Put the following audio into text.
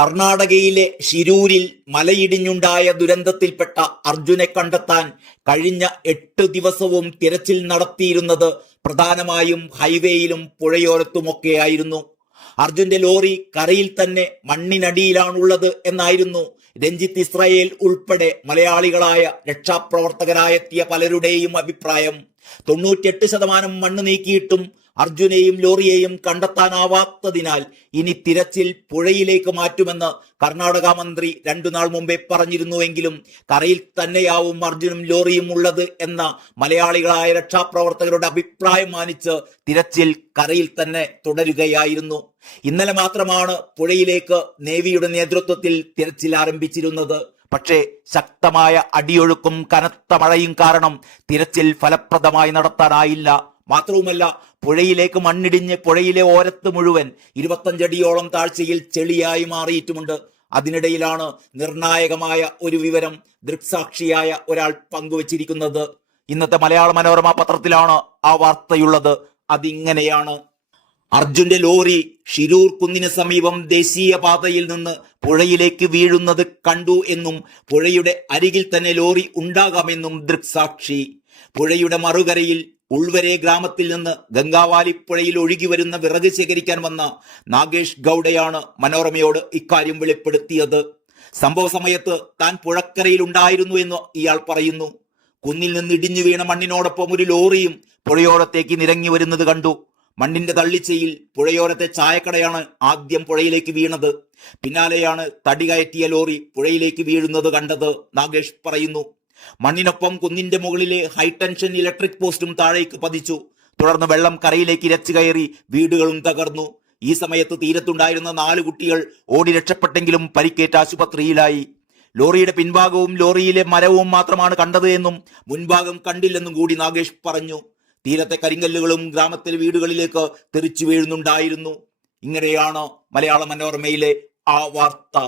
കർണാടകയിലെ ഷിരൂരിൽ മലയിടിഞ്ഞുണ്ടായ ദുരന്തത്തിൽപ്പെട്ട അർജുനെ കണ്ടെത്താൻ കഴിഞ്ഞ 8 ദിവസവും തിരച്ചിൽ നടത്തിയിരുന്നത് പ്രധാനമായും ഹൈവേയിലും പുഴയോരത്തുമൊക്കെയായിരുന്നു. അർജുന്റെ ലോറി കരയിൽ തന്നെ മണ്ണിനടിയിലാണുള്ളത് എന്നായിരുന്നു രഞ്ജിത്ത് ഇസ്രായേൽ ഉൾപ്പെടെ മലയാളികളായ രക്ഷാപ്രവർത്തകരായെത്തിയ പലരുടെയും അഭിപ്രായം. 98% മണ്ണ് നീക്കിയിട്ടും അർജുനെയും ലോറിയെയും കണ്ടെത്താനാവാത്തതിനാൽ ഇനി തിരച്ചിൽ പുഴയിലേക്ക് മാറ്റുമെന്ന് കർണാടക മന്ത്രി 2 നാൾ മുമ്പേ പറഞ്ഞിരുന്നുവെങ്കിലും കരയിൽ തന്നെയാവും അർജുനും ലോറിയും ഉള്ളത് എന്ന മലയാളികളായ രക്ഷാപ്രവർത്തകരുടെ അഭിപ്രായം മാനിച്ച് തിരച്ചിൽ കരയിൽ തന്നെ തുടരുകയായിരുന്നു. ഇന്നലെ മാത്രമാണ് പുഴയിലേക്ക് നേവിയുടെ നേതൃത്വത്തിൽ തിരച്ചിൽ ആരംഭിച്ചിരുന്നത്. പക്ഷേ ശക്തമായ അടിയൊഴുക്കും കനത്ത മഴയും കാരണം തിരച്ചിൽ ഫലപ്രദമായി നടത്താനായില്ല. മാത്രവുമല്ല, പുഴയിലേക്ക് മണ്ണിടിഞ്ഞ് പുഴയിലെ ഓരത്ത് മുഴുവൻ 25 അടിയോളം താഴ്ചയിൽ ചെളിയായി മാറിയിട്ടുമുണ്ട്. അതിനിടയിലാണ് നിർണായകമായ ഒരു വിവരം ദൃക്സാക്ഷിയായ ഒരാൾ പങ്കുവച്ചിരിക്കുന്നത്. ഇന്നത്തെ മലയാള മനോരമ പത്രത്തിലാണ് ആ വാർത്തയുള്ളത്. അതിങ്ങനെയാണ്: അർജുന്റെ ലോറി ഷിരൂർ കുന്നിന് സമീപം ദേശീയപാതയിൽ നിന്ന് പുഴയിലേക്ക് വീഴുന്നത് കണ്ടു എന്നും പുഴയുടെ അരികിൽ തന്നെ ലോറി ഉണ്ടാകാമെന്നും ദൃക്സാക്ഷി. പുഴയുടെ മറുകരയിൽ ഉൾവരെ ഗ്രാമത്തിൽ നിന്ന് ഗംഗാവാലി പുഴയിൽ ഒഴുകി വരുന്ന വിറക് ശേഖരിക്കാൻ വന്ന നാഗേഷ് ഗൌഡയാണ് മനോരമയോട് ഇക്കാര്യം വെളിപ്പെടുത്തിയത്. സംഭവ സമയത്ത് താൻ പുഴക്കരയിൽ ഉണ്ടായിരുന്നു എന്ന് ഇയാൾ പറയുന്നു. കുന്നിൽ നിന്ന് ഇടിഞ്ഞു വീണ മണ്ണിനോടൊപ്പം ഒരു ലോറിയും പുഴയോരത്തേക്ക് നിരങ്ങി വരുന്നത് കണ്ടു. മണ്ണിന്റെ തള്ളിച്ചയിൽ പുഴയോരത്തെ ചായക്കടയാണ് ആദ്യം പുഴയിലേക്ക് വീണത്. പിന്നാലെയാണ് തടി കയറ്റിയ ലോറി പുഴയിലേക്ക് വീഴുന്നത് കണ്ടത് നാഗേഷ് പറയുന്നു. മണ്ണിനൊപ്പം കുന്നിന്റെ മുകളിലെ ഹൈടെൻഷൻ ഇലക്ട്രിക് പോസ്റ്റും താഴേക്ക് പതിച്ചു. തുടർന്ന് വെള്ളം കരയിലേക്ക് ഇരച്ചു കയറി വീടുകളും തകർന്നു. ഈ സമയത്ത് തീരത്തുണ്ടായിരുന്ന 4 കുട്ടികൾ ഓടി രക്ഷപ്പെട്ടെങ്കിലും പരിക്കേറ്റ് ആശുപത്രിയിലായി. ലോറിയുടെ പിൻഭാഗവും ലോറിയിലെ മരവും മാത്രമാണ് കണ്ടത് എന്നും മുൻഭാഗം കണ്ടില്ലെന്നും കൂടി നാഗേഷ് പറഞ്ഞു. തീരത്തെ കരിങ്കല്ലുകളും ഗ്രാമത്തിലെ വീടുകളിലേക്ക് തെറിച്ചു വീഴുന്നുണ്ടായിരുന്നു. ഇങ്ങനെയാണ് മലയാള മനോരമയിലെ ആ വാർത്ത.